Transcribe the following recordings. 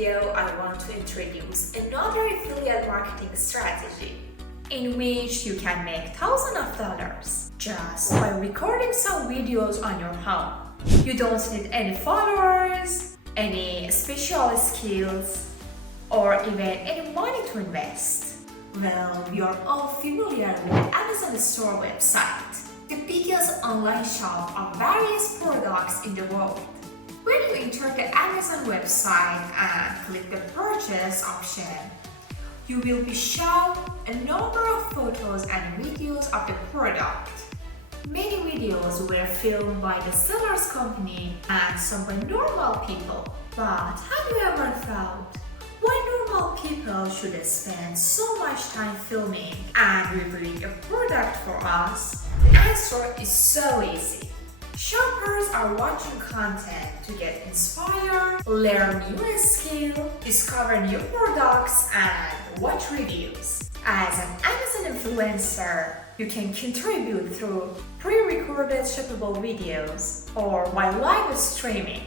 video, I want to introduce another affiliate marketing strategy in which you can make thousands of dollars just by recording some videos on your home. You don't need any followers, any special skills, or even any money to invest. Well, we are all familiar with Amazon Store website, the biggest online shop of various products in the world. When you enter the Amazon website and click the purchase option, you will be shown a number of photos and videos of the product. Many videos were filmed by the seller's company and some by normal people. But have you ever thought why normal people should spend so much time filming and reviewing a product for us? The answer is so easy. Shoppers are watching content to get inspired, learn new skills, discover new products, and watch reviews. As an Amazon influencer, you can contribute through pre-recorded shoppable videos or by live streaming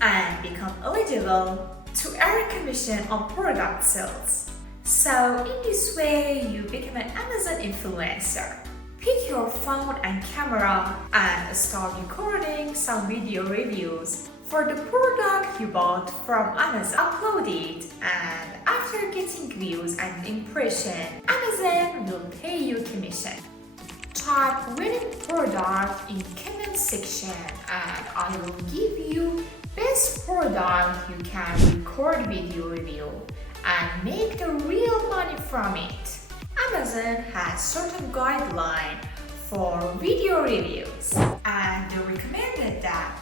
and become eligible to earn commission on product sales. So in this way, you become an Amazon influencer. Pick your phone and camera and start recording some video reviews for the product you bought from Amazon. Upload it, and after getting views and impression, Amazon will pay you commission. Type winning product in comment section and I will give you best product you can record video review and make the real money from it. Amazon has certain guidelines for video reviews and they recommended that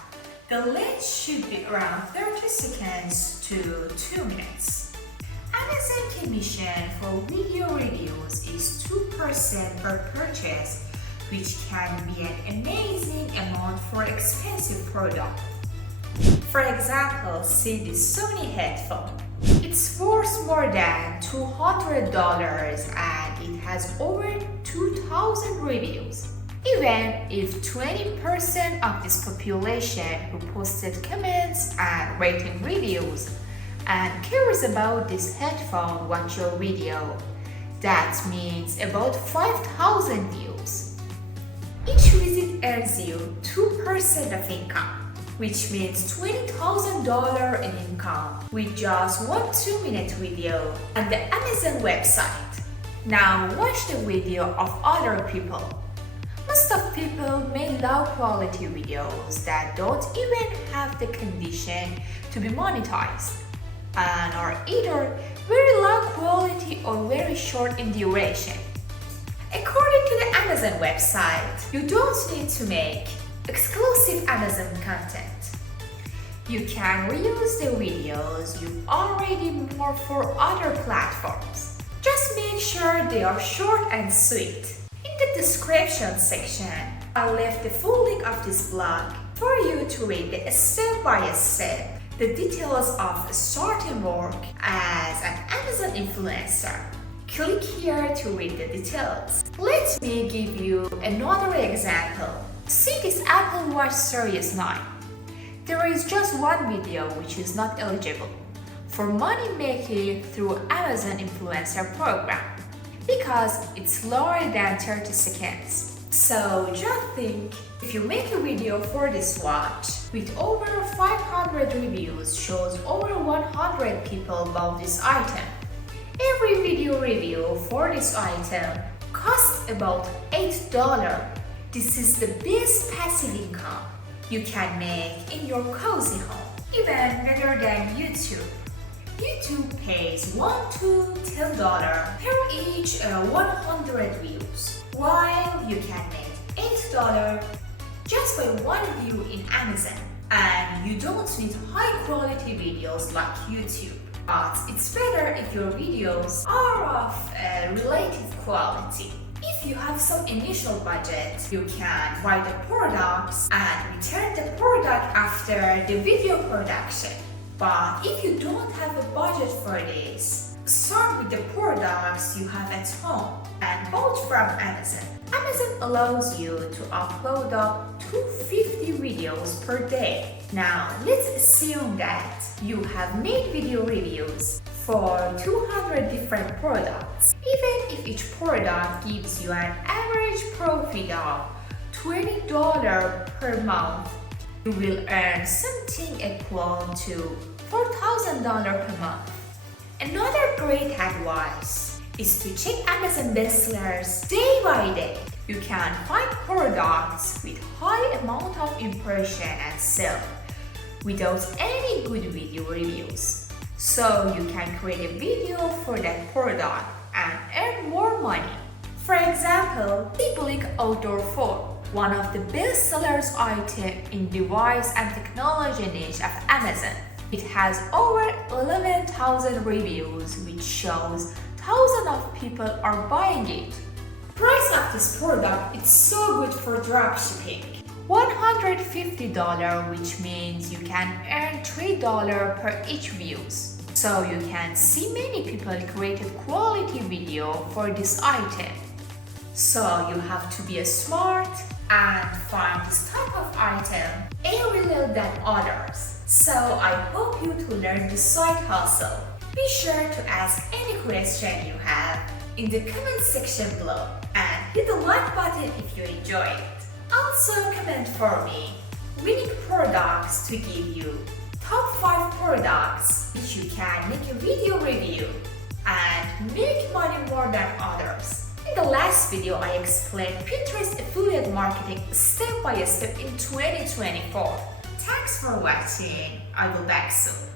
the length should be around 30 seconds to 2 minutes. Amazon commission for video reviews is 2% per purchase, which can be an amazing amount for expensive product. For example, see this Sony headphone. It's worth more than $200 and it has over 2,000 reviews. Even if 20% of this population who posted comments and rating reviews and cares about this headphone watch your video, that means about 5,000 views. Each visit earns you 2% of income, which means $20,000 in income with just one 2-minute video on the Amazon website. Now watch the video of other people. Most of people make low quality videos that don't even have the condition to be monetized and are either very low quality or very short in duration. According to the Amazon website, you don't need to make exclusive Amazon content. You can reuse the videos you've already made for other platforms. Just make sure they are short and sweet. In the description section, I left the full link of this blog for you to read the step by step the details of starting work as an Amazon influencer. Click here to read the details. Let me give you another example. See this Apple Watch Series 9. There is just one video which is not eligible for money making through Amazon influencer program because it's lower than 30 seconds. So just think, if you make a video for this watch with over 500 reviews shows over 100 people bought this item. Every video review for this item costs about $8. This is the best passive income you can make in your cozy home, even better than YouTube. YouTube pays $1 to $10 per each 100 views, while you can make $8 just by one view in Amazon. And you don't need high quality videos like YouTube, but it's better if your videos are of relative quality. If you have some initial budget, you can buy the products and return the product after the video production. But if you don't have a budget for this, start with the products you have at home. and bought from Amazon. Amazon allows you to upload up to 50 videos per day. Now, let's assume that you have made video reviews for 200 different products. Even if each product gives you an average profit of $20 per month, you will earn something equal to $4,000 per month. Another great advice is to check Amazon bestsellers day by day. You can find products with high amount of impression and sell without any good video reviews. So you can create a video for that product and earn more money. For example, the Blink Outdoor Phone, one of the best sellers item in device and technology niche of Amazon. It has over 11,000 reviews, which shows thousands of people are buying it. Price of this product is so good for dropshipping. $150, which means you can earn $3 per each views. So you can see many people created quality video for this item. So you have to be smart and find this type of item earlier than others. So I hope you to learn the side hustle. Be sure to ask any question you have in the comment section below and hit the like button if you enjoy it. Also comment for me winning products to give you top 5 products which you can make a video review and make money more than others. In the last video I explained Pinterest affiliate marketing step by step in 2024. Thanks for watching. I will back soon.